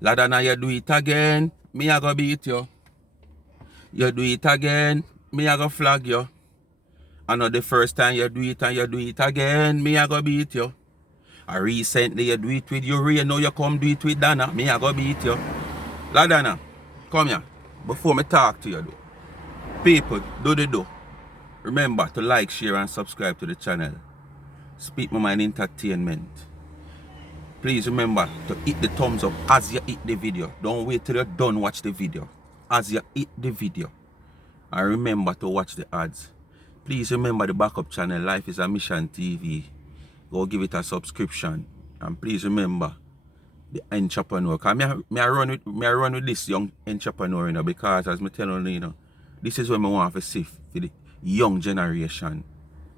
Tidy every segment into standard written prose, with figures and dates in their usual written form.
Fladonna, you do it again, me a go beat you. You do it again, me a go flag you. I know the first time you do it and you do it again, me a go beat you. And recently you do it with Uri, now you come do it with Donna, me a go beat you. Fladonna, come here. Before me talk to you though. People, do. Remember to like, share and subscribe to the channel. Speak My Mind Entertainment. Please remember to hit the thumbs up as you hit the video. Don't wait till you're done watch the video. As you hit the video. And remember to watch the ads. Please remember the backup channel, Life is a Mission TV. Go give it a subscription. And please remember the entrepreneur. Because I run with this young entrepreneur, you know, because as I tell you, you know, this is what I want to see for the young generation.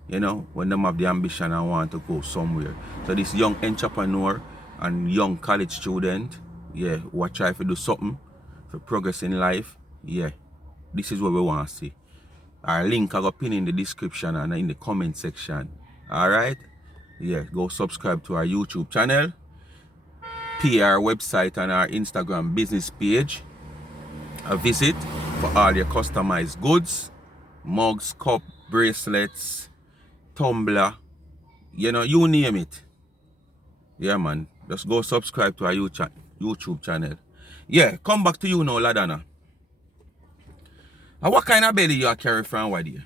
You know, when them have the ambition and want to go somewhere. So this young entrepreneur and young college student, yeah, who are trying to do something for progress in life, yeah, this is what we want to see. Our link I got pinned in the description and in the comment section. Alright? Yeah, go subscribe to our YouTube channel, PR website and our Instagram business page. A visit for all your customized goods, mugs, cup, bracelets, tumbler, you know, you name it. Yeah, man. Just go subscribe to our YouTube channel. Yeah, come back to you now, Fladonna. And what kind of belly you carry from what day?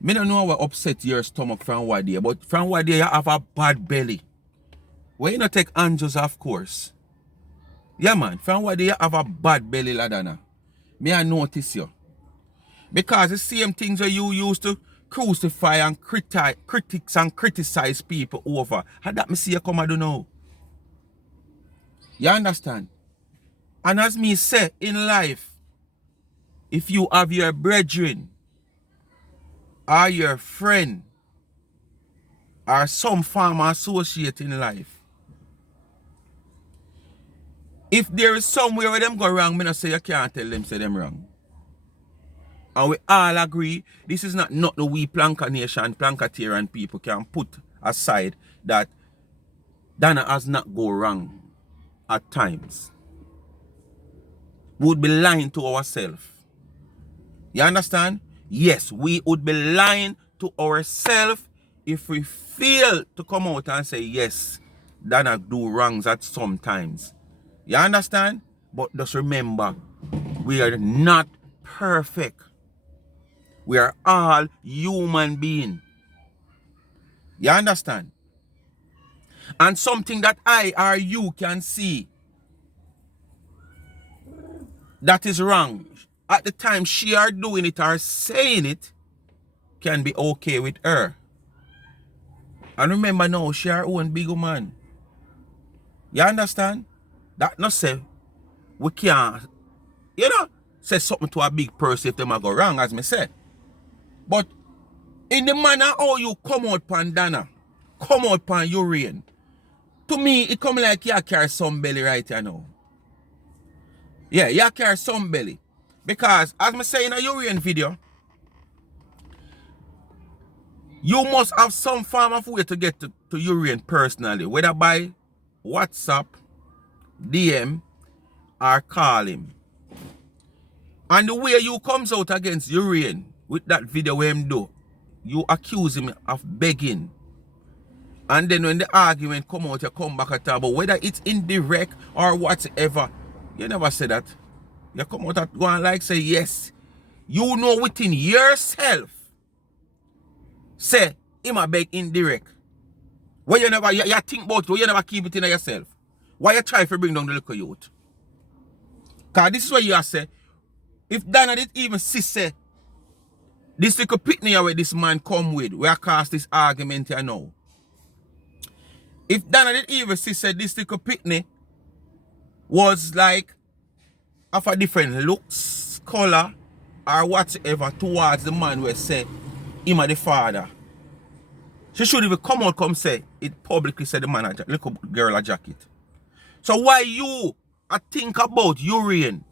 Me don't know what upset your stomach from what day, but from what day you have a bad belly. Well, you not take Anjos, of course. Yeah, man. From what day you have a bad belly, Fladonna. Me I notice you. Because the same things that you used to crucify and critics and criticize people over. How that me see you come and do now? You understand? And as me say in life, if you have your brethren or your friend or some farmer associate in life, if there is somewhere where them go wrong, me not say you can't tell them say them wrong. And we all agree, this is not the we Planka Nation, Plankatarian people can put aside that Donna has not go wrong at times. We would be lying to ourselves. You understand? Yes, we would be lying to ourselves if we fail to come out and say, yes, Donna do wrongs at some times. You understand? But just remember, we are not perfect. We are all human beings. You understand? And something that I or you can see that is wrong at the time she are doing it or saying it can be okay with her. And remember now, she her own big woman. You understand? That not say we can't, you know, say something to a big person if them a go wrong, as me said. But in the manner how you come out pan Donna, come out pan Urian, to me it come like you carry some belly right here now. Yeah, you carry some belly. Because as I say in a Urian video, you must have some form of way to get to Urian personally, whether by WhatsApp, DM, or call him. And the way you comes out against Urian with that video where him do, you accuse him of begging. And then when the argument come out, you come back at talk about whether it's indirect or whatever. You never say that. You come out at go and like say yes. You know within yourself. Say him a beg indirect. Why you never you think about it, why you never keep it in yourself? Why you try to bring down the little youth? Cause this is what you say. If Donna did even see say this little pitney where this man come with, where I cast this argument here now. If Donna did even see say this little pitney was like of a different looks, color, or whatever towards the man where say him a the father, she should even come out come say it publicly say the man a little girl a jacket. So why you think about Urian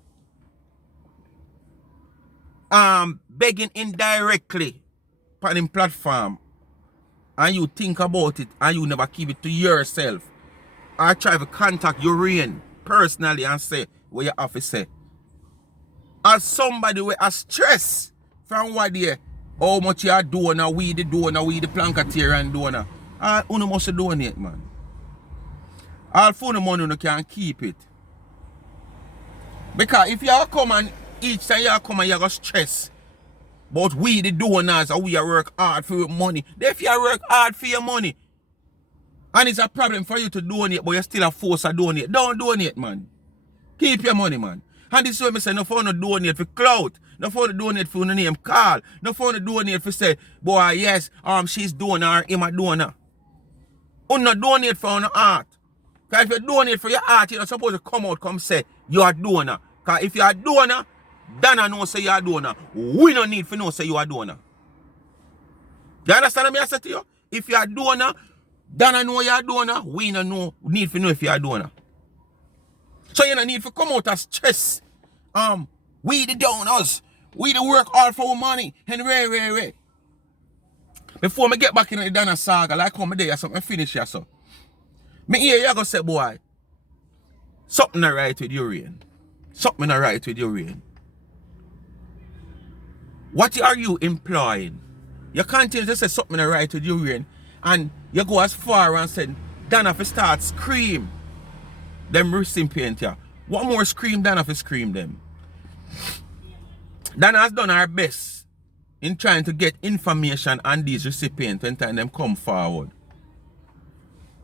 begging indirectly on him platform and you think about it and you never keep it to yourself or try to contact Urian personally and say what you have to say. As somebody with a stress from what day, how much you are doing, we the planketeer and donor. All you must donate, man. All for the money you can keep it. Because if you come and each time you come and you got stress, but we the donors and we work hard for your money. If you work hard for your money, and it's a problem for you to donate, but you still a force to donate, don't donate, man. Keep your money, man. And this is what I say, no for no donate for clout, no for no donate for no name call, no for no donate for say, boy, yes, she's donor, him a donor. You not donate for no art. Because if you donate for your art, you're not supposed to come out, come say, you're a donor. Because if you're a donor, Donna knows say you're a donor. We don't need to know say you're a donor. You understand what I say to you? If you're a donor, Donna know you're a donor. We don't need to know if you're a donor. So you don't need to come out as stress. We the donors. We the work hard for our money. And ray. Before me get back in the Donna saga, like how me there, something finish here, so. Me hear you gonna say, boy, something not right with your rain. Something not right with your rain. What are you implying? You continue to say something not right with your rain, and you go as far and say, Donna fi start scream. Them recipient here. What more scream Donna fi scream them? Donna has done her best in trying to get information on these recipients when time them come forward.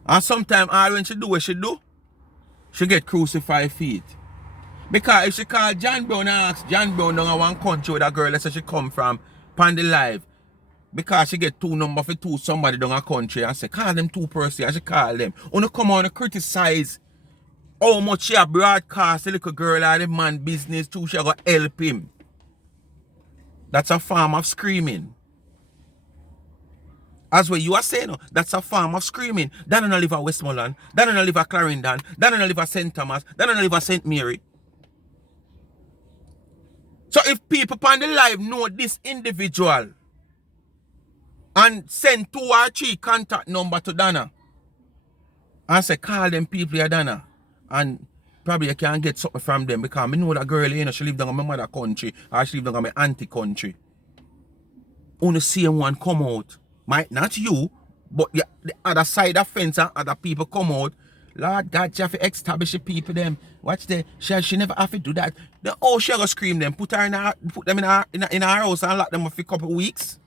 And sometimes all when she do what she do, she get crucified feet. Because if she call John Brown and ask John Brown down in one country where that girl let's say she come from, pan the live, because she get two number for two somebody down a country and say, call them two person and she call them. Wanna come on and criticize how much she a broadcast the little girl or the man business too, she gonna help him. That's a form of screaming. As what you are saying, that's a form of screaming. Donna don't live at Westmoreland. Donna don't live at Clarendon. Donna don't live at St. Thomas. Donna don't live at St. Mary. So if people on the live know this individual and send 2 or 3 contact number to Donna and say call them people here Donna, and probably you can get something from them because I know that girl, you know, she live down in my mother country or she live down in my auntie country. Only same one come out. Might not you, but the other side of the fence and other people come out. Lord God, you have to establish the people them. Watch the she never have to do that. The oh she gonna scream them, put them in her house and lock them up for a couple of weeks.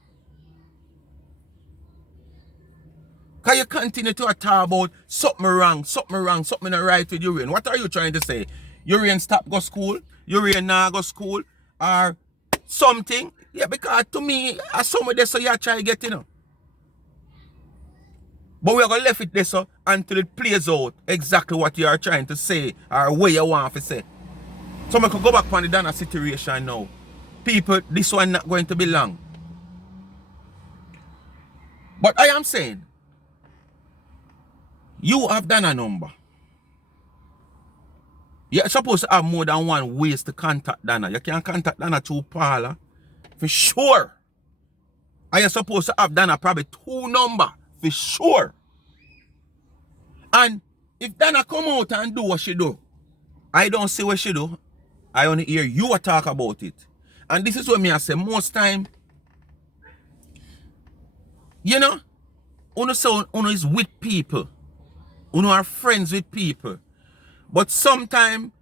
Can you continue to talk about something wrong, something not right with Urian? What are you trying to say? Urian stop go school, Urian now go school, or something? Yeah, because to me, as somebody so you try to get you know. But we are going to leave it there so until it plays out exactly what you are trying to say or what you want to say. So I could go back on the Donna situation now. People, this one not going to be long. But I am saying, you have Donna number. You're supposed to have more than one ways to contact Donna. You can contact Donna through Paula, for sure. And you're supposed to have Donna probably 2 numbers. For sure. And if Donna come out and do what she do, I don't see what she do. I only hear you talk about it. And this is what me I say most time. You know, uno is with people. Uno are friends with people. But sometimes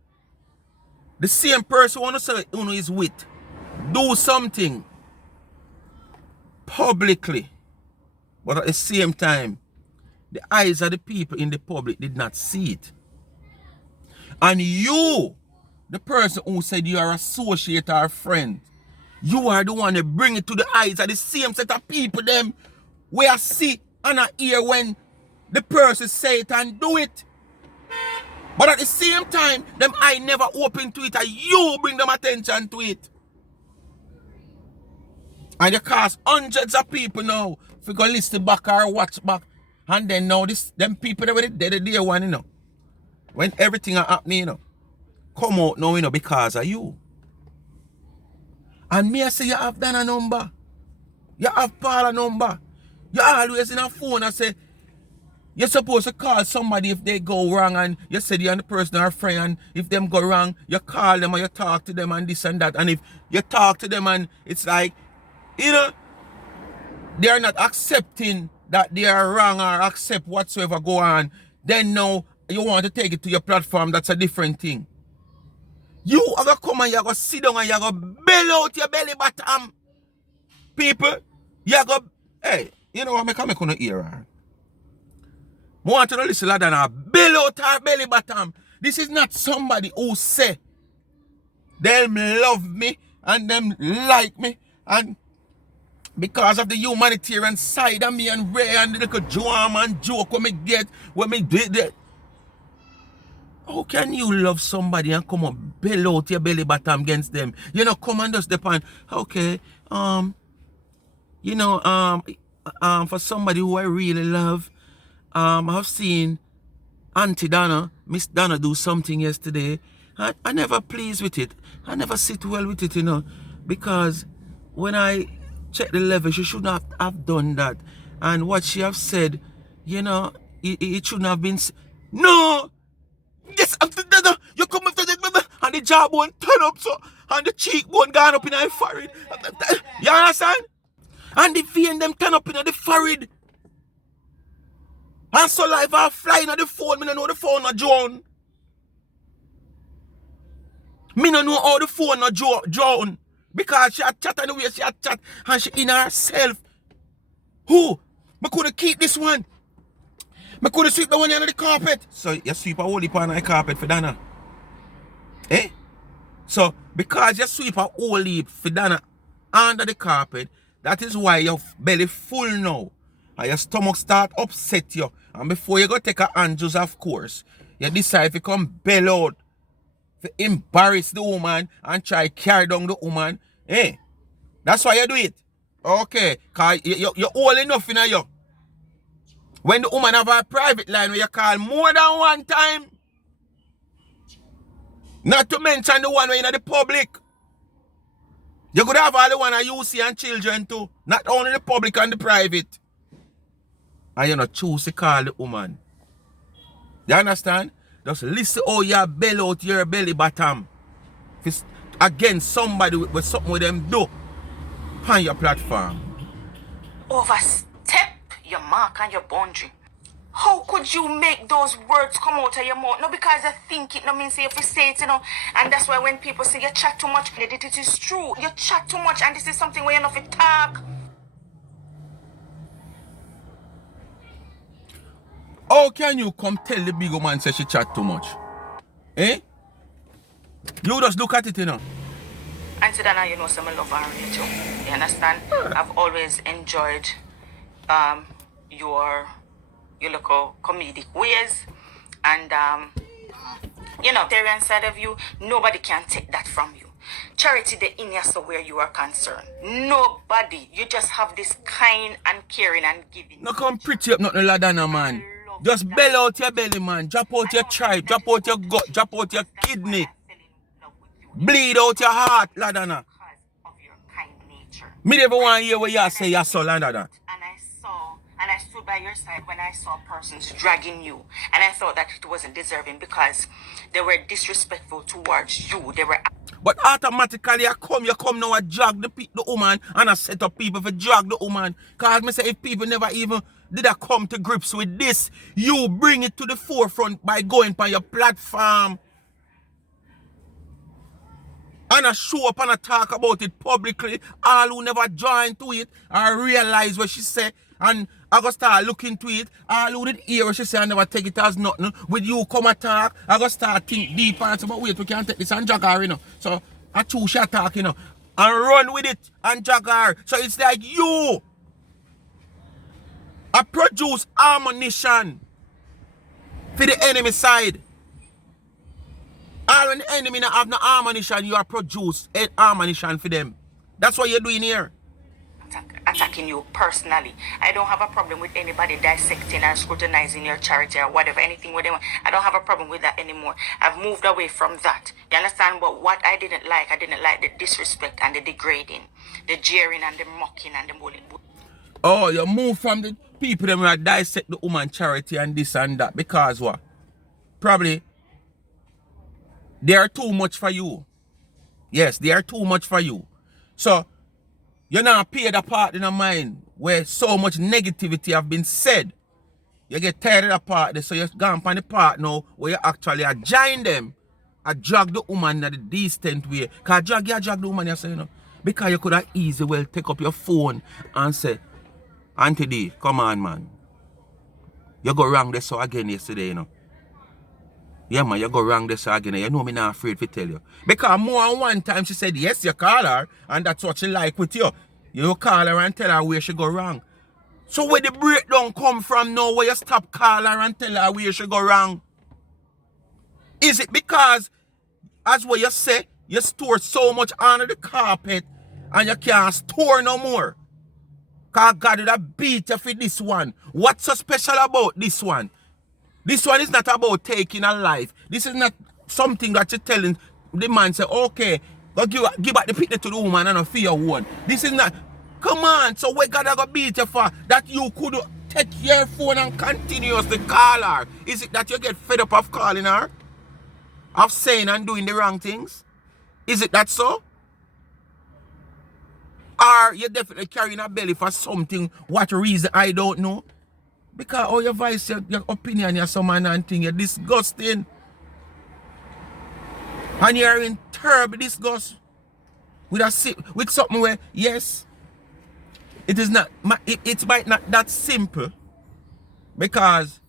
the same person uno say uno is with do something publicly. But at the same time, the eyes of the people in the public did not see it. And you, the person who said you are associate or friend, you are the one that bring it to the eyes of the same set of people them where I see and I hear when the person say it and do it. But at the same time, them eye never open to it and you bring them attention to it. And you cause hundreds of people now if you go listen back or watch back. And then now them people that were the day one, you know. When everything are happening, you know. Come out now, you know, because of you. And me I say you have Donna number. You have Paula number. You always in a phone and say, You're supposed to call somebody if they go wrong, and you said you and the person are a friend, and if them go wrong, you call them or you talk to them and this and that. And if you talk to them and it's like, you know, they are not accepting that they are wrong or accept whatsoever go on, then now you want to take it to your platform, that's a different thing. You are going to come and you're going to sit down and you're going to bellow out your belly bottom. People, you're going to, hey, you know what, I couldn't hear her. I want to listen to Donna bellow out her belly bottom. This is not somebody who say them love me and them like me and because of the humanitarian side of me and Ray and the little drama and joke when me get, when me do that. How can you love somebody and come up bellow out your belly bottom against them? You know, come and just depend. Okay, you know, for somebody who I really love, I've seen Auntie Donna, Miss Donna do something yesterday. I never pleased with it. I never sit well with it, you know, because when I check the level, she should not have done that. And what she have said, you know, it shouldn't have been. No! Yes, after that, you come after that, and the jawbone turn up so, and the cheekbone gone up in her forehead. You understand? And the vein them turn up in the forehead. And so life are flying at the phone, me don't know the phone not drown. Me don't know how the phone not drown. Because she had chat and the way she had chat, and she in herself. Who? I couldn't keep this one. I couldn't sweep the one under the carpet. So you sweep a whole heap on the carpet for Donna. Eh? So because you sweep a whole heap for Donna under the carpet, that is why your belly full now. And your stomach start upset you. And before you go take a Andrews, of course, you decide to come bellow out, to embarrass the woman and try carry down the woman. Eh? That's why you do it. Okay. Because you're old enough in you. When the woman have a private line where you call more than one time. Not to mention the one where you're in the public. You could have all the one that you see and children too. Not only the public and the private. And you not choose to call the woman. You understand? Just listen how you bellow out your belly bottom. Against somebody with something with them do. On your platform. Overstep your mark and your boundary. How could you make those words come out of your mouth? No, because I think it, no means if you say it, you know. And that's why when people say you chat too much, it is true. You chat too much and this is something where you're not fit talk. How can you come tell the big woman say she chat too much? Eh? You just look at it, you know. And so Donna, you know, some love her too. You understand? I've always enjoyed your local comedic ways. And you know, the side of you, nobody can take that from you. Charity the in so where you are concerned. Nobody. You just have this kind and caring and giving. No come pretty up nothing Fladonna, man. Just bellow out your belly, man. Drop out your tribe, drop out your gut, drop out your kidney. Bleed out your heart, Fladonna. Because of your kind nature. Me never want to hear what you say, you saw Fladonna. And I stood by your side when I saw persons dragging you. And I thought that it wasn't deserving because they were disrespectful towards you. They were... But automatically you come now and drag the woman and I set up people for drag the woman. Because me say if people never even did I come to grips with this, you bring it to the forefront by going on your platform. And I show up and I talk about it publicly. All who never join to it I realize what she said. And I go start looking to it. All who did hear what she said and never take it as nothing. With you come and talk, I go start think deep and say, but wait, we can't take this and drag her, you know. So I choose she talk, you know. And run with it and drag her. So it's like you. I produce ammunition for the enemy side. All when the enemy not have no ammunition, you are produce ammunition for them. That's what you're doing here. Attacking you personally. I don't have a problem with anybody dissecting and scrutinizing your charity or whatever, anything with them. I don't have a problem with that anymore. I've moved away from that. You understand? But what I didn't like the disrespect and the degrading, the jeering and the mocking and the bullying. Oh, you move from the... people them will dissect the woman charity and this and that because what? Probably they are too much for you. Yes, they are too much for you. So you're not pay the part in your mind where so much negativity have been said. You get tired of the part there, so you're gone on the part now where you actually are join them. I drag the woman in the decent way. Because you drag the woman, you say, you know. Because you could have easily well take up your phone and say, Auntie D, come on, man. You go wrong this so again yesterday, you know. Yeah, man, you go wrong this so again. You know me not afraid to tell you. Because more than one time she said, yes, you call her, and that's what she like with you. You call her and tell her where she go wrong. So where the breakdown come from now, where you stop call her and tell her where she go wrong? Is it because, as what you say, you store so much under the carpet and you can't store no more? Because God would have beat you for this one. What's so special about this one? This one is not about taking a life. This is not something that you're telling the man, say, okay, go give back the picture to the woman and not for your one. This is not, come on, so what God gonna beat you for? That you could take your phone and continuously call her. Is it that you get fed up of calling her? Of saying and doing the wrong things? Is it that so? Or you're definitely carrying a belly for something, what reason, I don't know. Because all your voice, your opinion, your some and thing, you're disgusting. And you're in terrible disgust. With something where, yes, it is not, it might not that simple. Because,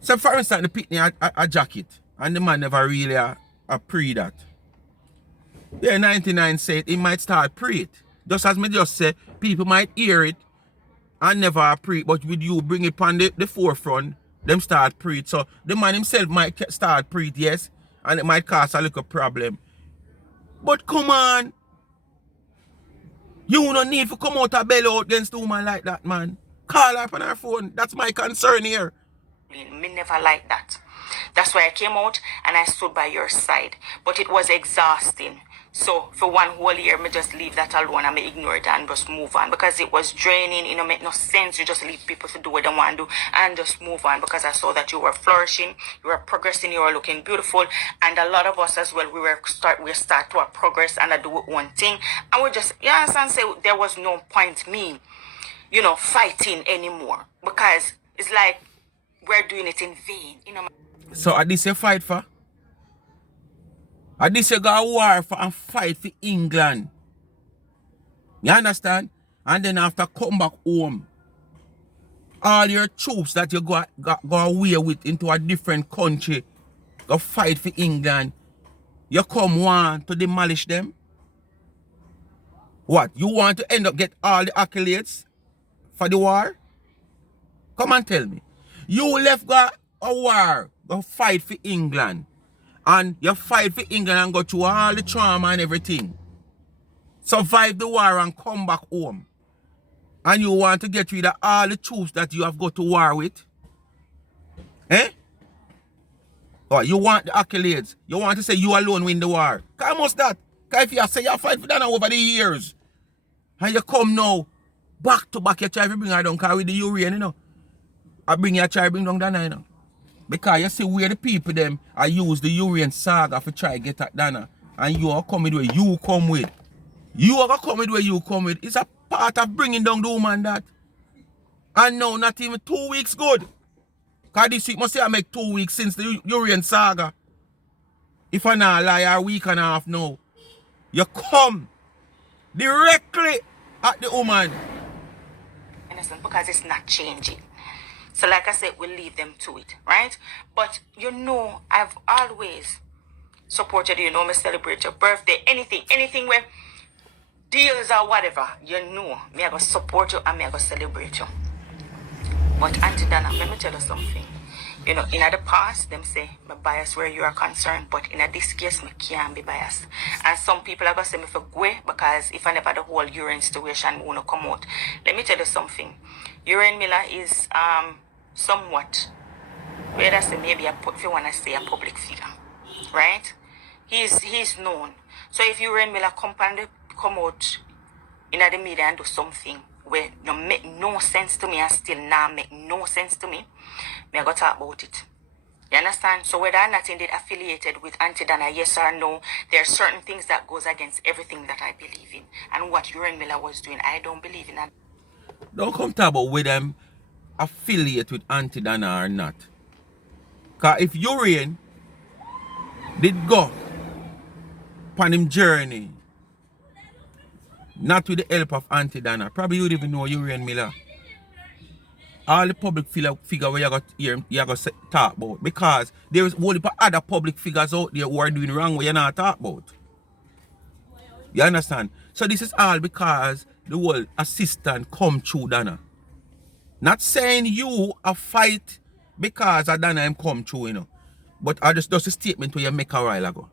so for instance, the picnic a jacket, and the man never really a pre that. Yeah, 99 said it might start pre it. Just as me just say, people might hear it and never pre it, but with you bring it on the forefront, them start pre it. So the man himself might start pre it, yes, and it might cause a little problem. But come on, you don't need to come out a belly out against the woman like that, man. Call her on her phone. That's my concern here. Me never like that. That's why I came out and I stood by your side. But it was exhausting. So for one whole year, me just leave that alone and me ignore it and just move on. Because it was draining, you know, make no sense. You just leave people to do what they want to do and just move on. Because I saw that you were flourishing, you were progressing, you were looking beautiful. And a lot of us as well, we start to progress and I do one thing. And we just, you understand, say there was no point me, you know, fighting anymore. Because it's like we're doing it in vain, you know. So at this you fight for? At this you go war for and fight for England. You understand? And then after come back home, all your troops that you go away with into a different country, go fight for England, you come want to demolish them? What? You want to end up get all the accolades for the war? Come and tell me. You left go a war, go fight for England. And you fight for England and go through all the trauma and everything. Survive the war and come back home. And you want to get rid of all the troops that you have got to war with? Eh? Or you want the accolades. You want to say you alone win the war. How much that? Because if you say you fight for Donna over the years, and you come now, back to back, you try to bring her down, because with the Urian, you know. I bring you try to bring down Donna, you know. Because you see where the people them I use the Urian saga for try to get at Donna. And you are coming where you come with. You are coming where you come with. It's a part of bringing down the woman that. And now not even 2 weeks good. Because this week must say I make 2 weeks since the Urian saga. If I not lie, a week and a half now. You come directly at the woman. Innocent, because it's not changing. So like I said, we'll leave them to it, right? But you know, I've always supported you, know, me celebrate your birthday, anything where deals or whatever, you know, me I go support you and me I go celebrate you. But Auntie Donna, let me tell you something. You know, in the past, them say, me biased where you are concerned, but in this case, me can't be biased. And some people are going to say me for go because if I never the whole urine situation want to come out. Let me tell you something. Urine Miller is somewhat, where I say maybe if you want to say a public figure, right? He's known. So if Urine Miller come out in the media and do something where no make no sense to me and still now make no sense to me, I go talk about it. You understand? So whether or not indeed affiliated with Auntie Donna, yes or no, there are certain things that goes against everything that I believe in. And what Uren Miller was doing, I don't believe in that. Don't come talk about whether them affiliate with Auntie Donna or not. Because if Uren did go upon him journey, not with the help of Auntie Donna, probably you would even know Uren Miller. All the public figure where you got hear you got talk about, because there is only other public figures out there who are doing wrong what you're not talk about. You understand? So this is all because the whole assistant come through Donna. Not saying you a fight because of Donna him come through, you know. But I just a statement where you make a while ago.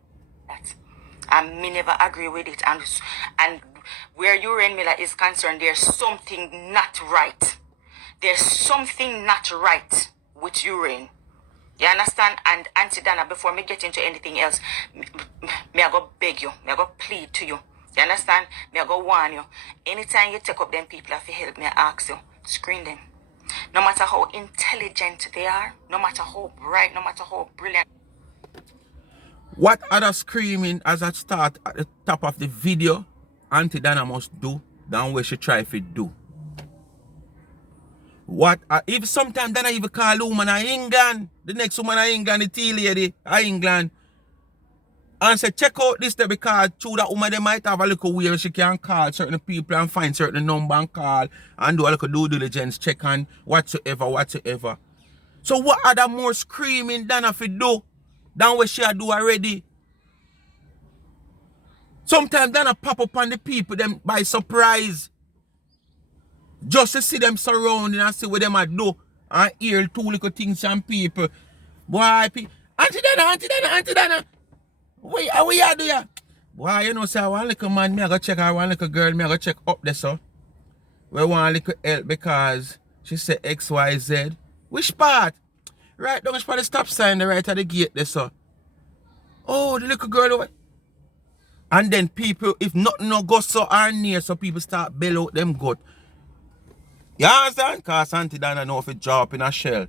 And me never agree with it. And where Uren Miller is concerned, there's something not right. There's something not right with Uren. You understand? And Auntie Donna, before me get into anything else, me I go beg you. Me I go plead to you. You understand? Me I go warn you. Anytime you take up them people if you help me, I ask you, screen them. No matter how intelligent they are, no matter how bright, no matter how brilliant. What other screaming as I start at the top of the video, Auntie Donna must do than what she try to do. What if sometimes Donna even call woman in England, the next woman in England, the tea lady in England, and say check out this there because through that woman they might have a little way she can call certain people and find certain number and call and do a little due diligence check and whatsoever. So what other more screaming Donna fi do than what she do already? Sometimes Donna pop up on the people them by surprise. Just to see them surrounding and see what them a do and hear two little things from people. Boy, Auntie Donna. What you do ya? Boy, you know, say one little man, me I go check her, one little girl, me I go check up there, so. We want little help because she said XYZ. Which part? Right down for the stop sign right at the gate there, so. Oh, the little girl away. And then people, if nothing no go so or near, so people start bail out them gut. You understand? Because Auntie Donna know if it drop in a shell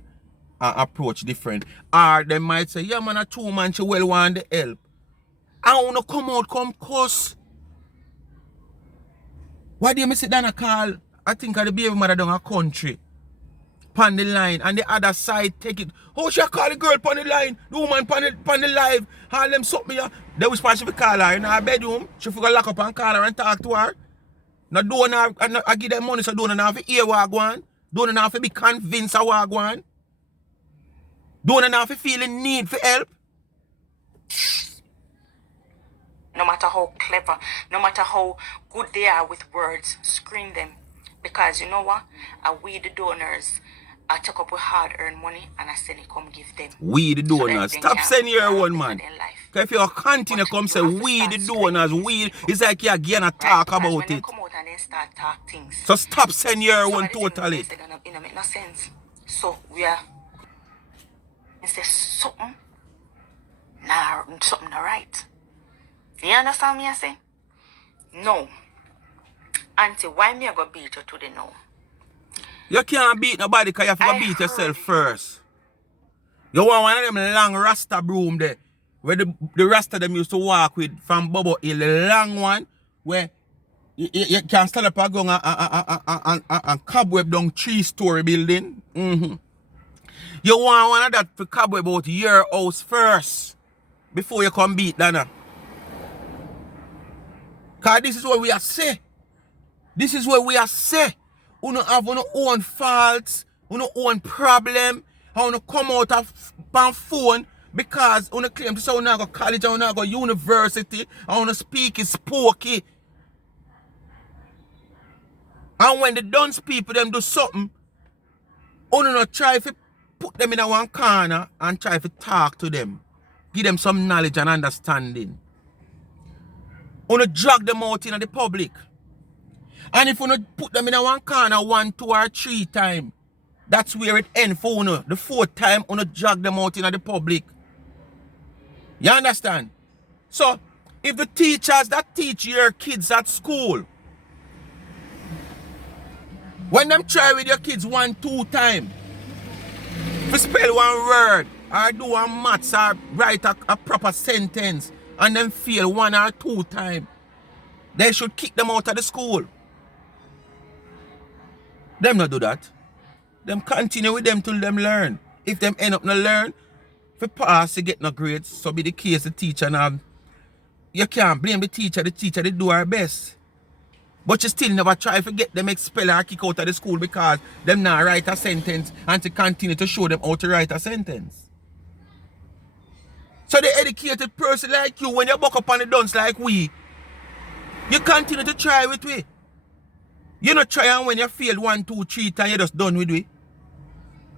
and approach different. Or they might say, yeah man, a 2 man, she well want the help. I wanna come out, come cuss. Why do you sit down a call? I think of the baby mother down a country. Pan the line and the other side take it. Oh, she call the girl pan the line, the woman pan the live. All them something here. They was supposed to call her in her bedroom. She forgot lock up and call her and talk to her. Now Donna, I give them money so Donna now have to hear what I want. Donna now have to be convinced of what I want. Donna now have to feel the need for help. No matter how clever, no matter how good they are with words, screen them. Because you know what? We the donors, I took up with hard-earned money and I send it come give them. We the donors. Stop sending your one man. Because if you continue to come say we the donors, we, it's like you're again a talk about it. Come out and then start talk things. So stop sending your one totally. It don't make no sense. So we are, instead something, something not right. You understand me I say? No. Auntie, why me I go beat you today now? You can't beat nobody because you have to beat yourself first. You want one of them long rasta broom there. Where the rasta them used to walk with from Bobo Hill. The long one where you can stand up and go and cobweb down 3-story building. You want one of that to cobweb out your house first. Before you come beat Donna. Because this is what we are say. This is what we are say. You don't have your own faults, your own problem. You don't come out of phone because you claim to say you don't go college, you don't go university, you don't speak is spooky. And when the dunce people them do something, you don't try to put them in a one corner and try to talk to them. Give them some knowledge and understanding. You don't drag them out in the public. And if you don't put them in a one corner 1, 2, or 3 times, that's where it ends for you. The 4th time, you don't drag them out in the public. You understand? So, if the teachers that teach your kids at school When them try with your kids 1-2 times, to spell one word, or do a maths, or write a proper sentence, and then fail 1 or 2 times, they should kick them out of the school. Them not do that. Them continue with them till them learn. If them end up not learn, for pass to get no grades, so be the case the teacher now. You can't blame the teacher they do her best. But you still never try to get them expelled or kick out of the school because them not write a sentence and to continue to show them how to write a sentence. So the educated person like you, when you buck up on the dunce like we, you continue to try with we. You not try and when you fail 1, 2, 3 times, you just done with we.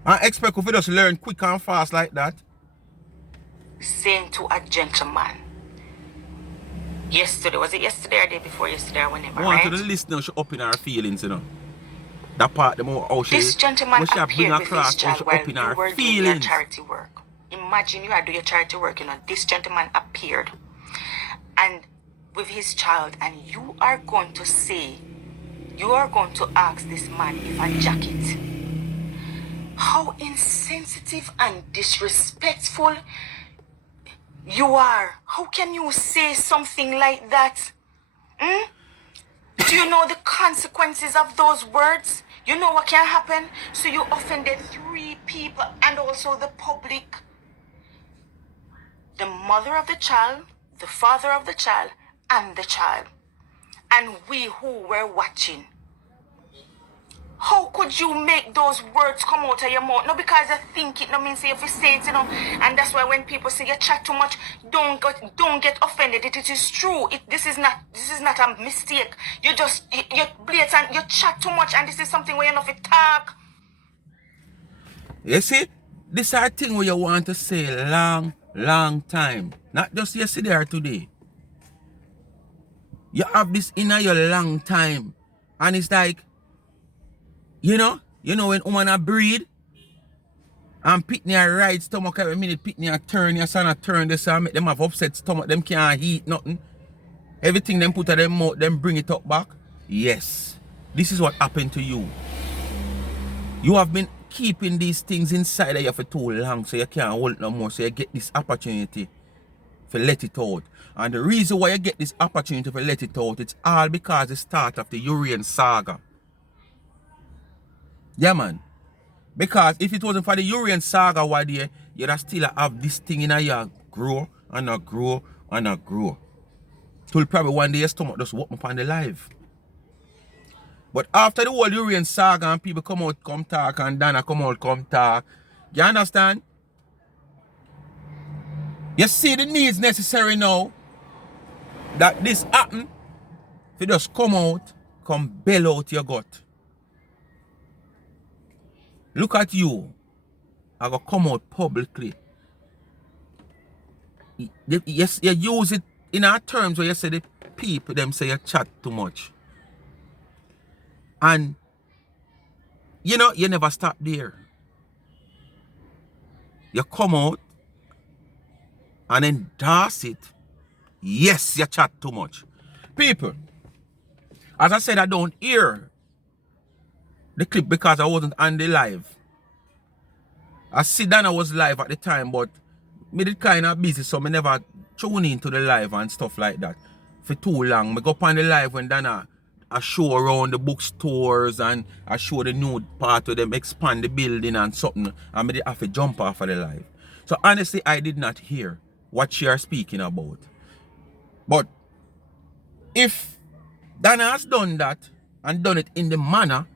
And expect if you just learn quick and fast like that. Saying to a gentleman, yesterday, was it yesterday or the day before yesterday or whenever, I want right? to the listener, she up in her feelings, you know. That part, the more how she... This gentleman appeared with his child while up in you her were doing your charity work. Imagine you are doing your charity work, you know. This gentleman appeared and with his child, and you are going to say, you are going to ask this man if a jacket. How insensitive and disrespectful you are. How can you say something like that? Do you know the consequences of those words? You know what can happen? So you offended 3 people and also the public. The mother of the child, the father of the child, and the child. And we who were watching. How could you make those words come out of your mouth? No, because I think it, no means if you say it, you know. And that's why when people say you chat too much, don't get offended. It is true. This is not a mistake. You blatant, you chat too much, and this is something where you know if you talk. You see, this is a thing where you want to say long time. Not just yesterday or today. You have this in your long time. And it's like, you know when woman a breed and pitney a ride stomach every minute, pitney a turn, your son a turn, this and make them have upset stomach, them can't eat nothing. Everything them put at them mouth, them bring it up back. Yes, this is what happened to you. You have been keeping these things inside of you for too long, so you can't hold it no more, so you get this opportunity to let it out. And the reason why you get this opportunity to let it out, it's all because the start of the Urian saga. Yeah, man. Because if it wasn't for the Urian saga one day, you'd still have this thing in your grow and not grow and not grow. Till probably one day your stomach just walk up on the live. But after the whole Urian saga and people come out, come talk, and Donna come out, come talk, you understand? You see the needs necessary now that this happen, if you just come out, come bail out your gut. Look at you. I go come out publicly. Yes, you use it in our terms where you say the people them say you chat too much. And you know, you never stop there. You come out and endorse it. Yes, you chat too much. People, as I said, I don't hear the clip because I wasn't on the live. I see Donna was live at the time, but me did kind of busy, so me never tune into the live and stuff like that for too long. Me go up on the live when Donna I show around the bookstores and I show the new part of them expand the building and something, and me did have to jump off of the live. So honestly, I did not hear what she are speaking about. But if Donna has done that and done it in the manner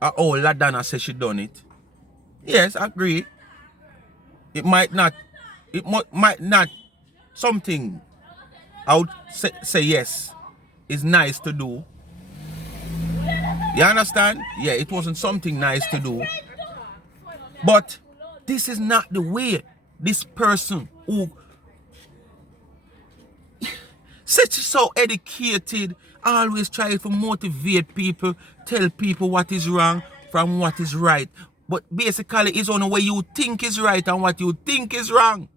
how Donna says she done it, yes, I agree. It might not something I would say yes is nice to do. You understand? Yeah, it wasn't something nice to do. But this is not the way this person who such so educated, always try to motivate people, tell people what is wrong from what is right. But basically, it's only what you think is right and what you think is wrong.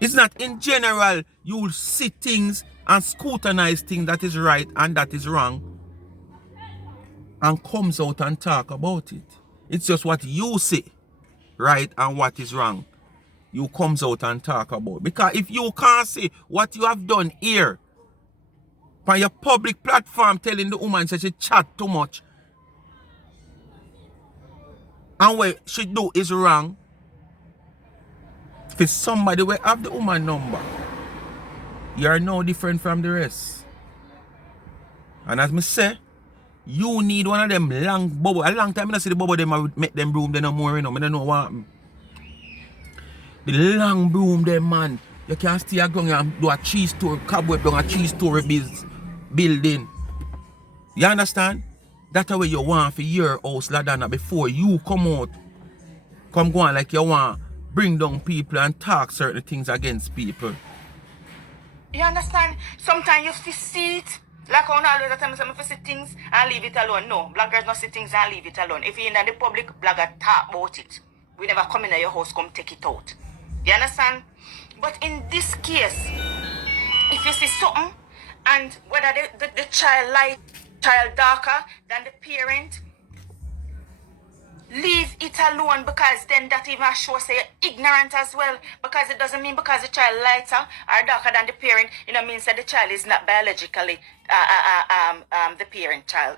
It's not in general, you'll see things and scrutinize things that is right and that is wrong. and comes out and talk about it. It's just what you say, right, and what is wrong. You comes out and talk about. Because if you can't say what you have done here, on your public platform telling the woman that she chat too much, and what she do is wrong, if somebody will have the woman number, you are no different from the rest. And as me say, you need one of them long bubble. A long time I see the bubble them I make them broom, they no more, you know. I don't know what. The long broom them, man. You can stay going and do a 3-story cobweb down a 3-story building. You understand? That's the way you want for your house, Fladonna, before you come out. Come go on like you want bring down people and talk certain things against people. You understand? Sometimes you have to see it. Like on all the time, some of you see things and leave it alone. No, black girls not see things and leave it alone. If you're in the public, black girl talk about it. We never come in your house, come take it out. You understand? But in this case, if you see something, and whether the child light, child darker than the parent, leave it alone, because then that even shows say you're ignorant as well. Because it doesn't mean because the child lighter or darker than the parent, you know, means that the child is not biologically the parent child.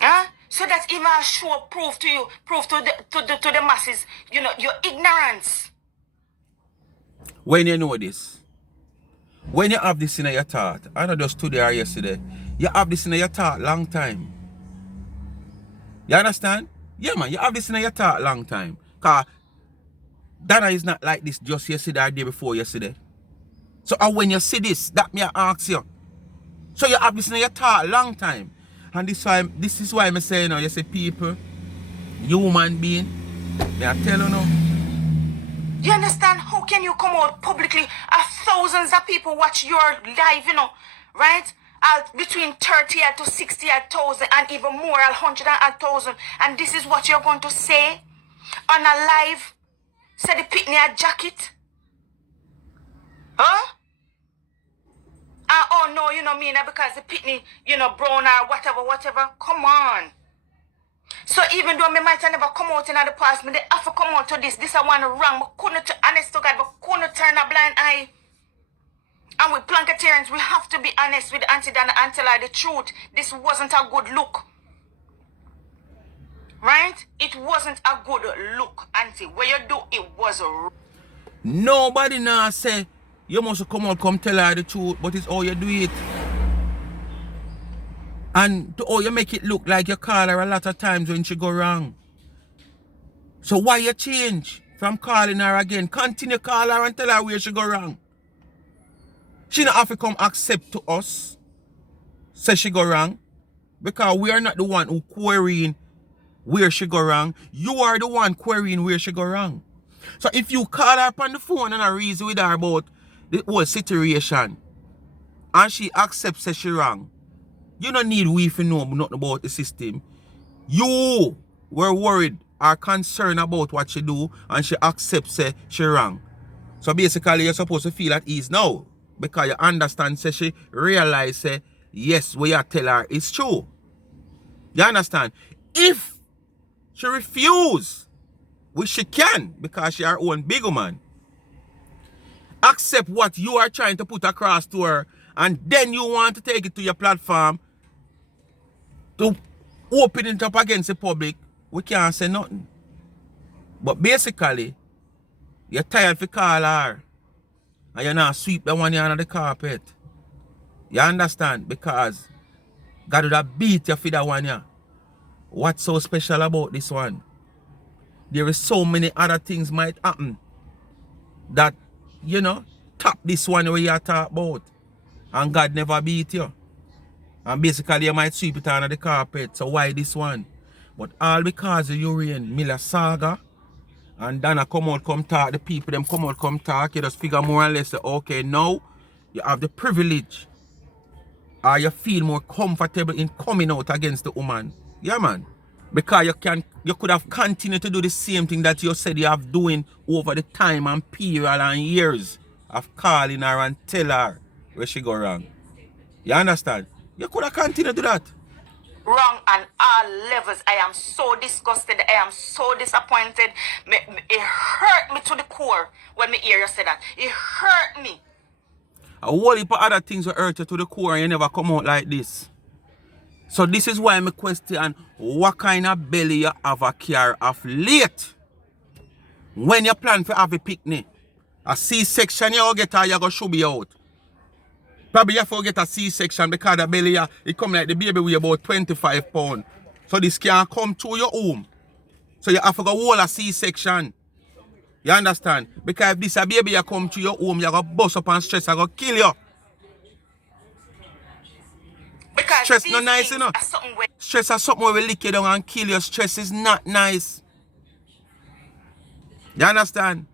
Huh? So that even show proof to you, proof to the masses, you know, your ignorance. When you know this, when you have this in your thought, I not just today or yesterday, you have this in your thought long time. You understand? Yeah, man, you have this in your thought long time. Because Donna is not like this just yesterday or day before yesterday. So when you see this, that me I ask you. So you have this in your thought long time. And this is why I say, you know, you say people, human being, may I tell you now. You understand? How can you come out publicly? Thousands of people watch your live, you know, right? Between 30 to 60,000 and even more, 100,000. And this is what you're going to say on a live? Say the pitney a jacket? Huh? Oh no, you know me, because the pitney, you know, brown or whatever. Come on. So even though me might have never come out in the past, me they have to come out to this. This I want to wrong. But couldn't, honest to God, but couldn't turn a blind eye. And with Planketarians, we have to be honest with Auntie Donna and tell her the truth. This wasn't a good look. Right? It wasn't a good look, Auntie. What you do, it was nobody now say, you must come out, come tell her the truth, but it's how you do it. And to how you make it look like you call her a lot of times when she go wrong. So why you change from calling her again? Continue call her and tell her where she go wrong. She not have to come accept to us, say she go wrong, because we are not the one who querying where she go wrong. You are the one querying where she go wrong. So if you call her up on the phone and I reason with her about the whole situation, and she accepts that she wrong, you don't need we to know nothing about the system. You were worried or concerned about what she do, and she accepts that she wrong. So basically you're supposed to feel at ease now, because you understand, say she realize, say, yes, what you tell her is true. You understand? If she refuse, which she can, because she her own big woman, accept what you are trying to put across to her, and then you want to take it to your platform to open it up against the public, we can't say nothing. But basically, you're tired to call her, and you're not sweep the one under the carpet. You understand? Because God would have beat you for that one. Yeah. What's so special about this one? There is so many other things might happen that, you know, top this one where you talk about. And God never beat you. And basically you might sweep it under the carpet. So why this one? But all because of Urian Miller saga, and Donna come out, come talk, the people them come out, come talk, you just figure more or less, okay, now you have the privilege, or you feel more comfortable in coming out against the woman. Yeah, man. Because you could have continued to do the same thing that you said you have doing over the time and period and years of calling her and tell her where she go wrong. You understand? You could have continued to do that. wrong on all levels. I am so disgusted. I am so disappointed. It hurt me to the core when me hear you say that. It hurt me. A whole heap of other things will hurt you to the core and you never come out like this. So this is why I question what kind of belly you have a care of late. When you plan to have a picnic, a C-section you get or you go should be out. Probably you have to get a C-section because the belly it come like the baby weigh about 25 pounds. So this can't come to your home. So you have to go hold a C-section. You understand? Because if this a baby you come to your home, you go bust up and stress, I go kill you. Because stress not nice, you know. Stress is something where will lick you down and kill you. Stress is not nice. You understand?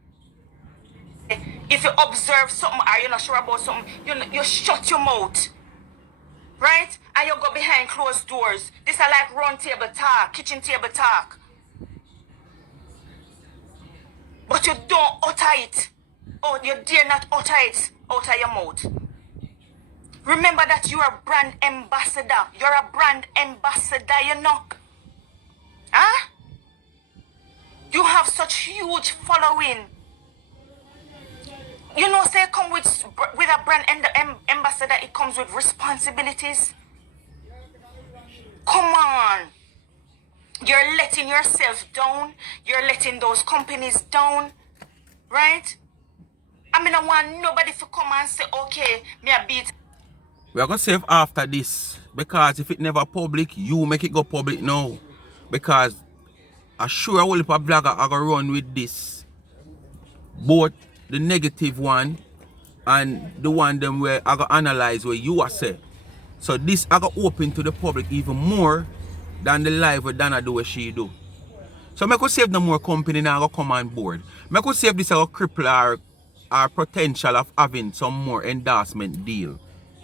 If you observe something or you're not sure about something, you shut your mouth. Right? And you go behind closed doors. This is like round table talk, kitchen table talk. But you don't utter it. Oh, you dare not utter it out of your mouth. Remember that you are a brand ambassador. You're a brand ambassador, you know. Huh? You have such huge following. You know, say come with a brand ambassador, it comes with responsibilities. Come on. You're letting yourself down. You're letting those companies down. Right? I mean, I want nobody to come and say, okay, me a beat. We are going to save after this. Because if it never public, you make it go public now. Because I'm sure a whole heap of blogger are going to run with this. Both the negative one and the one them where I going to analyze what you are saying. So this I going to open to the public even more than the live with Donna do what she do. So I could save no more company now go come on board. I could save this a cripple our potential of having some more endorsement deal.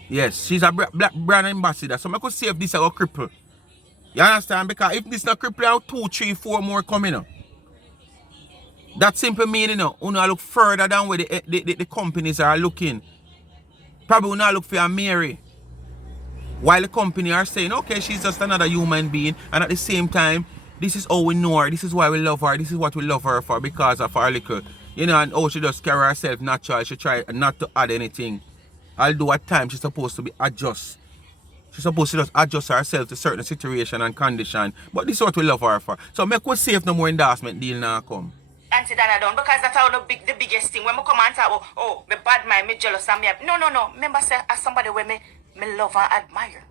Yes, she's a black brand ambassador. So I could save this a cripple. You understand? Because if this not cripple out 2, 3, 4 more coming up. That simply means, you know, you not look further than where the companies are looking. Probably you not look for a Mary. While the company are saying, okay, she's just another human being. And at the same time, this is how we know her. This is why we love her. This is what we love her for because of her little, you know, and how she just carry herself natural. She try not to add anything. Although at times she's supposed to be adjust. She's supposed to just adjust herself to certain situation and condition. But this is what we love her for. So make us see if no more endorsement deal now come. Auntie Donna done because that's how the biggest thing. When we come and talk, oh, me bad mind, me jealous, and me no. Remember, say as somebody where me love and admire.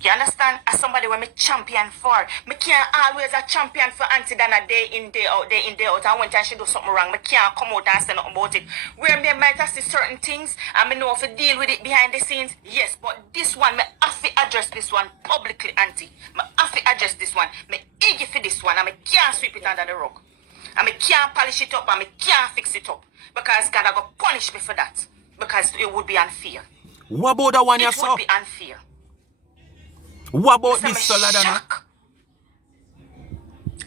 You understand? As somebody where me champion for. Me can't always a champion for Auntie Donna day in, day out. And when time she do something wrong, me can't come out and say nothing about it. Where me might have see certain things and me know if to deal with it behind the scenes, yes. But this one, me have to address this one publicly, Auntie. Me have to address this one. Me eager for this one and me can't sweep it under the rug. And I can't polish it up and I can't fix it up. Because God will punish me for that. Because it would be unfair. What about that one you saw? It would be unfair. What about this, Fladonna?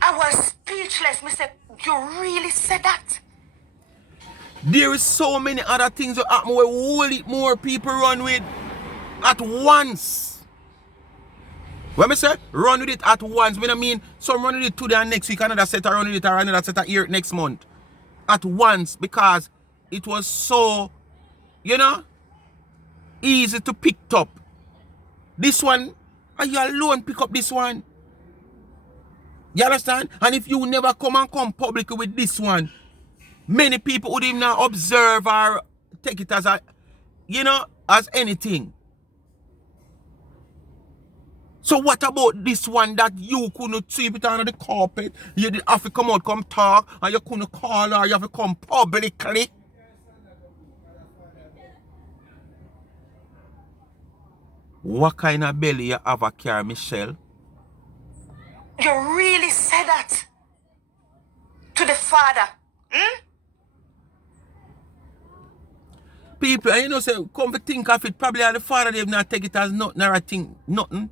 I was speechless. I said, you really said that? There is so many other things that happen where only more people run with at once. When I say run with it at once, I mean some run with it today and next week, another set run with it or another set here next month. At once because it was so, you know, easy to pick up. This one, are you alone pick up this one? You understand? And if you never come public with this one, many people would even not observe or take it as a, you know, as anything. So what about this one that you couldn't sweep it under the carpet? You did have to come out, come talk, and you couldn't call her, you have to come publicly. What kind of belly you have a car, Michelle? You really said that? To the father? People, and you know, say, come to think of it, probably the father they've not take it as nothing, or think nothing.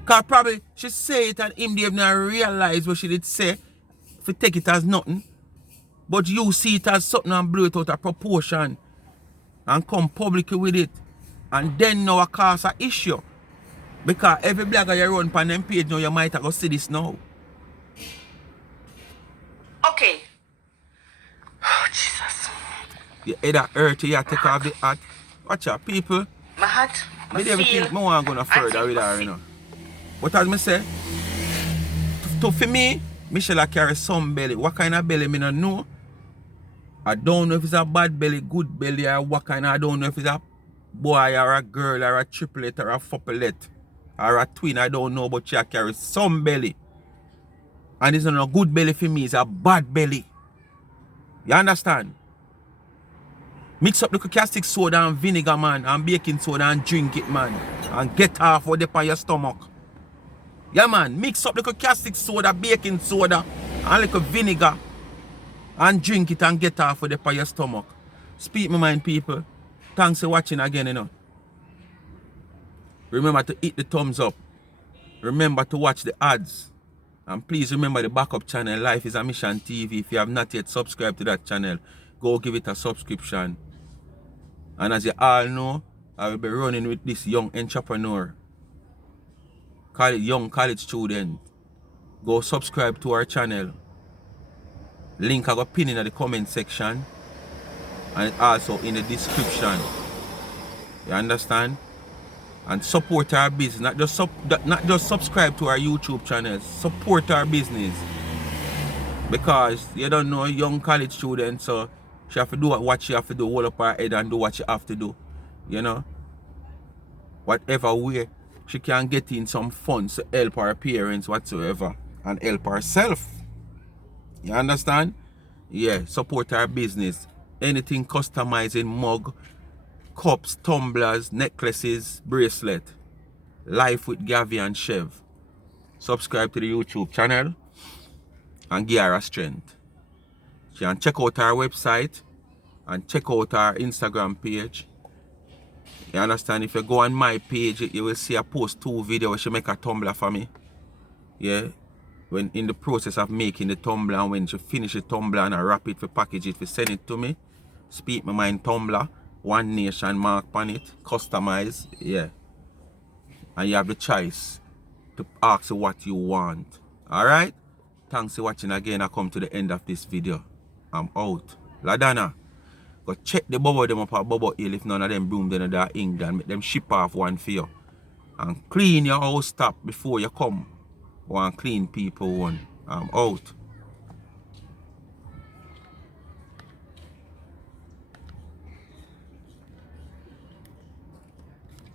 Because probably she say it and him they've not realize what she did say if you take it as nothing. But you see it as something and blow it out of proportion and come publicly with it. And then now it cause an issue. Because every blogger you run on them page now, you might have go see this now. Okay. Oh, Jesus. You either hurt you take off the hat. Watch out, people. My heart, my Me never think I want to go no further with her, you know. What as me say? For me, Michelle carry some belly. What kind of belly, me don't know. I don't know if it's a bad belly, good belly, or what kind. I don't know if it's a boy or a girl or a triplet or a fouplet or a twin. I don't know, but she carry some belly. And it's not a good belly for me, it's a bad belly. You understand? Mix up the caustic soda and vinegar, man, and baking soda and drink it, man. And get off what they on your stomach. Yeah, man, mix up the caustic soda, baking soda, and little vinegar. And drink it and get off with the on your stomach. Speak my mind, people. Thanks for watching again, you know. Remember to hit the thumbs up. Remember to watch the ads. And please remember the backup channel, Life is a Mission TV. If you have not yet subscribed to that channel, go give it a subscription. And as you all know, I will be running with this young entrepreneur. Young college student. Go subscribe to our channel. Link I got pinned in the comment section. And it's also in the description. You understand? And support our business. Not just subscribe to our YouTube channel. Support our business. Because you don't know, young college student, so she have to do what she have to do, hold up her head and do what she have to do. You know? Whatever way she can get in some funds to help her parents whatsoever. And help herself. You understand? Yeah, support our business. Anything customizing, mug, cups, tumblers, necklaces, bracelet. Life with Gavi and Chev. Subscribe to the YouTube channel and give her a strength. You can check out our website and check out our Instagram page. You understand? If you go on my page, you will see I post 2 videos where she make a tumbler for me. Yeah. When in the process of making the tumbler, and when she finish the tumbler and I wrap it for package it, for send it to me. Speak my mind tumbler, One Nation mark on it, customize, yeah. And you have the choice to ask what you want. Alright? Thanks for watching again. I come to the end of this video. I'm out. Fladonna, go check the bubble them up at Bubble Hill if none of them broom them in the England. Make them ship off one for you. And clean your house top before you come. One clean people one. I'm out.